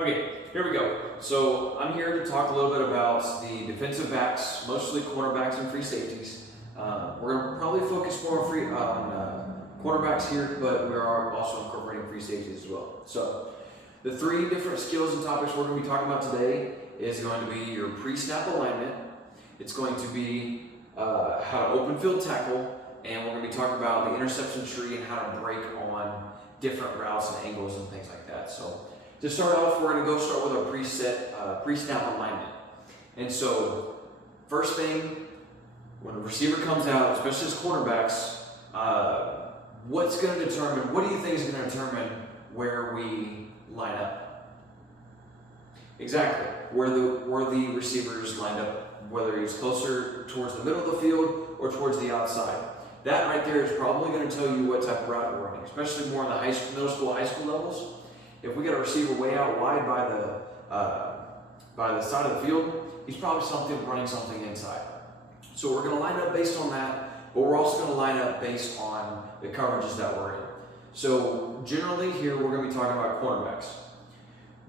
Okay, here we go. So I'm here to talk a little bit about the defensive backs, mostly cornerbacks and free safeties. We're going to probably focus more on cornerbacks here, but we are also incorporating free safeties as well. So the three different skills and topics we're going to be talking about today is going to be your pre-snap alignment. It's going to be how to open field tackle, and we're going to be talking about the interception tree and how to break on different routes and angles and things like that. So to start off, we're going to start with our pre-snap alignment. And so, first thing, when a receiver comes out, especially as cornerbacks, what do you think is going to determine where we line up? Exactly, where the receivers lined up, whether he's closer towards the middle of the field or towards the outside. That right there is probably going to tell you what type of route you're running, especially more in the middle school, high school levels. If we got a receiver way out wide by the side of the field, he's probably running something inside. So we're going to line up based on that, but we're also going to line up based on the coverages that we're in. So generally here we're going to be talking about cornerbacks.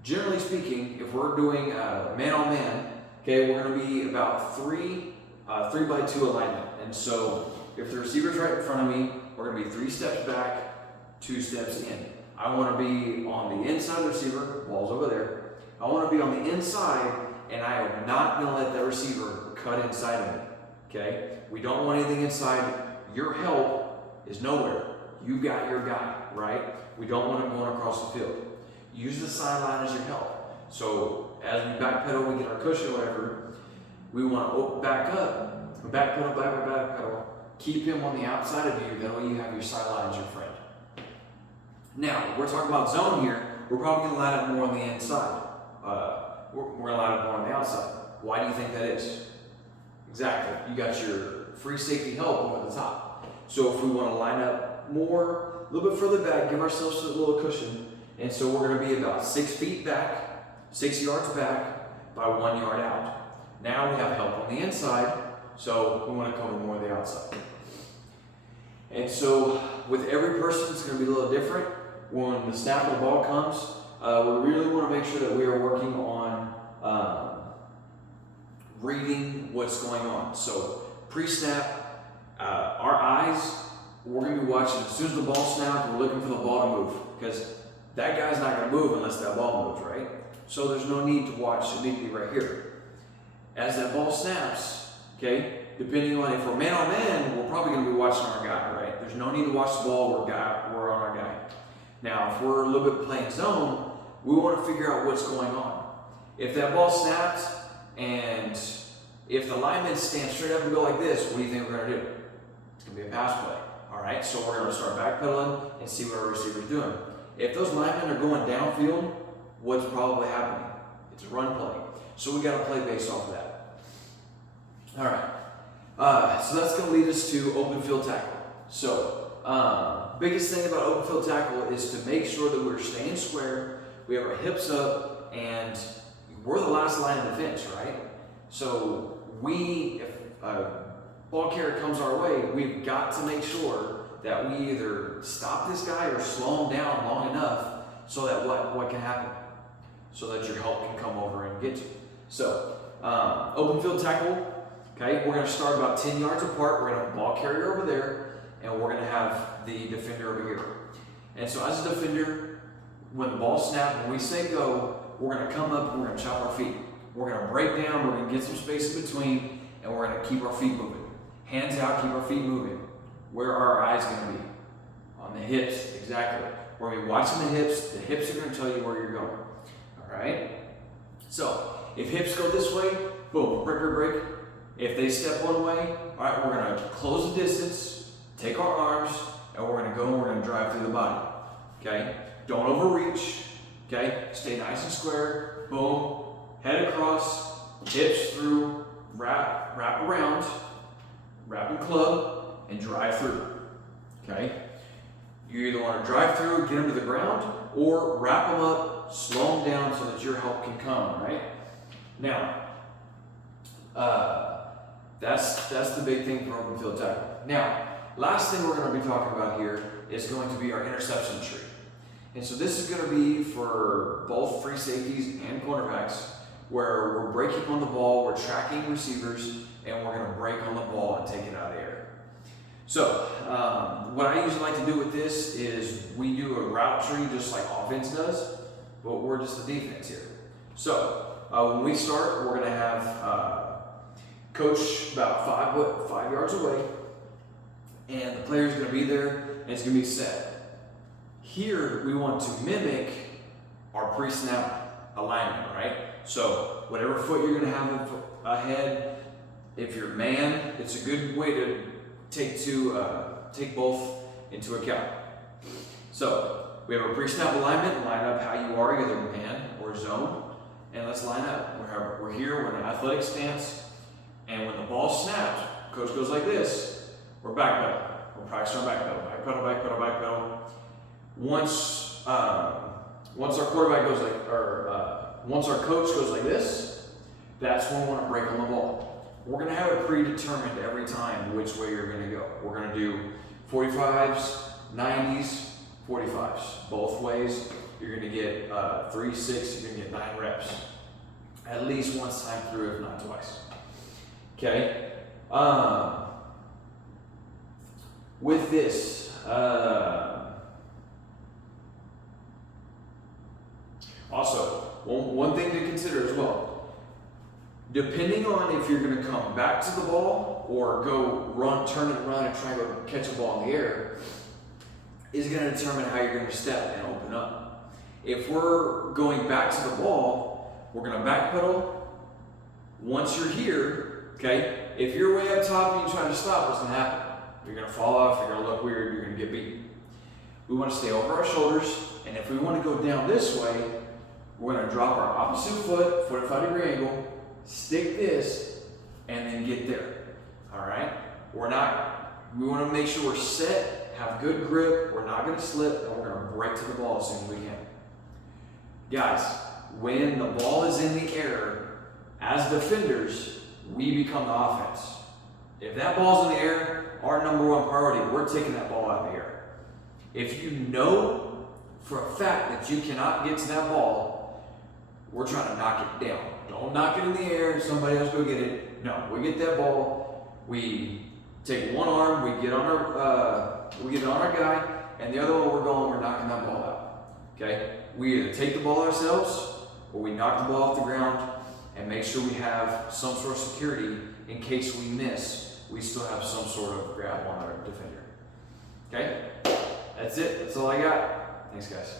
Generally speaking, if we're doing man-on-man, okay, we're going to be about 3-by-2 alignment. And so if the receiver's right in front of me, we're going to be 3 steps back, 2 steps in. I want to be on the inside of the receiver, ball's over there. I want to be on the inside, and I am not going to let that receiver cut inside of me, okay? We don't want anything inside. Your help is nowhere. You got your guy, right? We don't want him going across the field. Use the sideline as your help. So as we backpedal, we get our cushion or whatever, we want to back up, backpedal, keep him on the outside of you, that way you have your sideline as your friend. Now, we're talking about zone here. We're probably going to line up more on the inside. We're going to line up more on the outside. Why do you think that is? Exactly. You got your free safety help over the top. So if we want to line up more, a little bit further back, give ourselves a little cushion. And so we're going to be about 6 feet back, 6 yards back by 1 yard out. Now we have help on the inside, so we want to cover more of the outside. And so with every person, it's going to be a little different. When the snap of the ball comes, we really want to make sure that we are working on reading what's going on. So pre-snap, our eyes, we're going to be watching. As soon as the ball snaps, we're looking for the ball to move, because that guy's not going to move unless that ball moves, right? So there's no need to watch immediately right here. As that ball snaps, okay, depending on if we're man-on-man, we're probably going to be watching our guy, right? There's no need to watch the ball, we're on our guy. Now, if we're a little bit playing zone, we want to figure out what's going on. If that ball snaps, and if the linemen stand straight up and go like this, what do you think we're going to do? It's going to be a pass play, all right? So we're going to start backpedaling and see what our receiver's doing. If those linemen are going downfield, what's probably happening? It's a run play. So we got to play based off of that. All right. So that's going to lead us to open field tackle. So biggest thing about open field tackle is to make sure that we're staying square, we have our hips up, and we're the last line of defense, right? So if a ball carrier comes our way, we've got to make sure that we either stop this guy or slow him down long enough so that what can happen? So that your help can come over and get you. So open field tackle. Okay, we're going to start about 10 yards apart. We're going to have a ball carrier over there, and we're going to have the defender over here. And so as a defender, when the ball snaps, when we say go, we're going to come up and we're going to chop our feet. We're going to break down, we're going to get some space in between, and we're going to keep our feet moving. Hands out, keep our feet moving. Where are our eyes going to be? On the hips, exactly. We're going to be watching the hips. The hips are going to tell you where you're going. All right? So if hips go this way, boom, break. If they step one way, all right, we're going to close the distance, take our arms, and we're going to go and we're going to drive through the body. Okay? Don't overreach. Okay? Stay nice and square. Boom. Head across, hips through, wrap around, wrap and club, and drive through. Okay? You either want to drive through, get them to the ground, or wrap them up, slow them down so that your help can come, right? Now, that's the big thing for open field tackle. Now, last thing we're going to be talking about here is going to be our interception tree. And so this is going to be for both free safeties and cornerbacks, where we're breaking on the ball, we're tracking receivers, and we're going to break on the ball and take it out of the air. So what I usually like to do with this is we do a route tree just like offense does, but we're just the defense here. So when we start, we're going to have coach about 5 yards away, and the player's going to be there, and it's going to be set. Here, we want to mimic our pre-snap alignment, right? So whatever foot you're going to have ahead, if you're man, it's a good way to take both into account. So we have a pre-snap alignment. Line up how you are, either man or zone, and let's line up. We're here. We're in an athletic stance, and when the ball snaps, coach goes like this. We're back pedal. We're practicing our back pedal. Back pedal. Back pedal. Back pedal. Once our quarterback goes once our coach goes like this, that's when we want to break on the ball. We're going to have it predetermined every time which way you're going to go. We're going to do 45s, 90s, 45s. Both ways, you're going to get 3, 6, you're going to get 9 reps. At least once time through, if not twice. Okay? With this, also, one thing to consider as well, depending on if you're going to come back to the ball or go run, turn and run and try to catch a ball in the air, is going to determine how you're going to step and open up. If we're going back to the ball, we're going to backpedal. Once you're here, okay, if you're way up top and you try to stop, what's going to happen? You're going to fall off, you're going to look weird, you're going to get beat. We want to stay over our shoulders, and if we want to go down this way, we're going to drop our opposite foot, 45-degree angle, stick this, and then get there. All right? We want to make sure we're set, have good grip, we're not going to slip, and we're going to break to the ball as soon as we can. Guys, when the ball is in the air, as defenders, we become the offense. If that ball's in the air, our number one priority, we're taking that ball out of the air. If you know for a fact that you cannot get to that ball, we're trying to knock it down. Don't knock it in the air, somebody else go get it. No, we get that ball, we take one arm, we get on our guy, and the other one we're knocking that ball out. Okay? We either take the ball ourselves or we knock the ball off the ground and make sure we have some sort of security in case we miss. We still have some sort of grab on our defender. Okay? That's it. That's all I got. Thanks, guys.